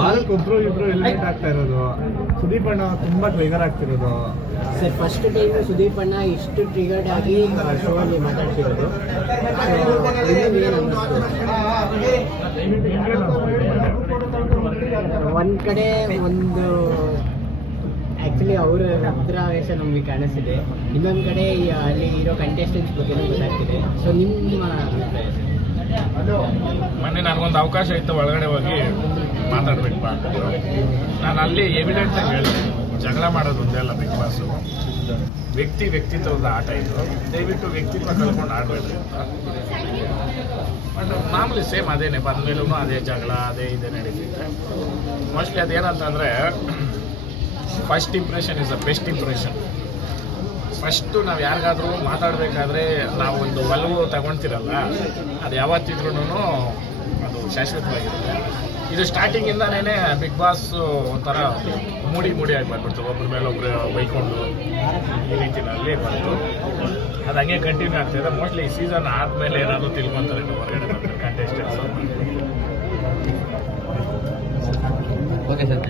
ವಾರಕ್ಕೊಬ್ರು ಇಬ್ರು ಎಲಿಮಿನೇಟ್ ಆಗ್ತಾ ಇರೋದು. ಸುದೀಪ್ ಅಣ್ಣ ತುಂಬಾ ಟ್ರಿಗರ್ ಆಗ್ತಿರೋದು. ಸರ್ ಫಸ್ಟ್ ಟೈಮ್ ಸುದೀಪ್ ಅಣ್ಣ ಇಷ್ಟು ಟ್ರಿಗರ್ಡ್ ಆಗಿ ಶೋ ಅಲ್ಲಿ ಮಾತಾಡ್ತಿರೋದು. ಒಂದ್ ಕಡೆ ಒಂದು ಆ್ಯಕ್ಚುಲಿ ಅವರ ರುದ್ರಾವೇಶ ನಮಗೆ ಕಾಣಿಸ್ತಿದೆ, ಇನ್ನೊಂದು ಕಡೆ ಅಲ್ಲಿ ಇರೋ ಕಂಟೆಸ್ಟೆಂಟ್ಸ್ ಬಗ್ಗೆ ಗೊತ್ತಾಗ್ತಿದೆ. ಸೊ ನಿಮ್ಮ ಅಭಿಪ್ರಾಯ ಸರ್? ಮೊನ್ನೆ ನನಗೊಂದು ಅವಕಾಶ ಇತ್ತು ಒಳಗಡೆ ಹೋಗಿ ಮಾತಾಡ್ಬೇಕು ಅಂತ. ನಾನು ಅಲ್ಲಿ ಎವಿಡೆಂಟ್ ಆಗಿ ಹೇಳಿದೆ, ಜಗಳ ಮಾಡೋದು ಒಂದೇ ಅಲ್ಲ ಬಿಗ್ ಬಾಸು, ವ್ಯಕ್ತಿತ್ವದ ಆಟ ಇದು. ದಯವಿಟ್ಟು ವ್ಯಕ್ತಿತ್ವ ಕಳ್ಕೊಂಡು ಆಡಬೇಡ್ರಿ ಅಂತ. ಬಟ್ ಮಾಮೂಲಿ ಸೇಮ್ ಅದೇನೆ, ಬಂದ್ಮೇಲೂ ಅದೇ ಜಗಳ ಅದೇ ಇದೇ ನಡೀತಿದೆ. ಮೋಸ್ಟ್ಲಿ ಅದೇನಂತಂದರೆ first impression is the best impression. First ನಾವು ಯಾರಿಗಾದ್ರೂ ಮಾತಾಡಬೇಕಾದ್ರೆ ನಾವು ಒಂದು ಒಲವು ತಗೊಳ್ತಿರಲ್ಲ, ಅದು ಯಾವತ್ತಿದ್ರೂ ಅದು ಶಾಶ್ವತವಾಗಿರುತ್ತೆ. ಇದು ಸ್ಟಾರ್ಟಿಂಗಿಂದನೇ ಬಿಗ್ ಬಾಸ್ ಒಂಥರ ಮೂಡಿ ಆಗಿ ಬಂದ್ಬಿಡ್ತು, ಒಬ್ಬರ ಮೇಲೆ ಒಬ್ಬರು ಬೈಕೊಂಡು ಈ ರೀತಿಯಲ್ಲಿ ಬಂತು. ಅದು ಹಂಗೆ ಕಂಟಿನ್ಯೂ ಆಗ್ತಾಯಿದೆ. ಮೋಸ್ಟ್ಲಿ ಈ ಸೀಸನ್ ಆದಮೇಲೆ ಏನಾದರೂ ತಿಳ್ಕೊತಾರೆ ಹೊರಗಡೆ ಬಂದರೆ ಕಂಟೆಸ್ಟೆಂಟ್ಸು. Okay sir.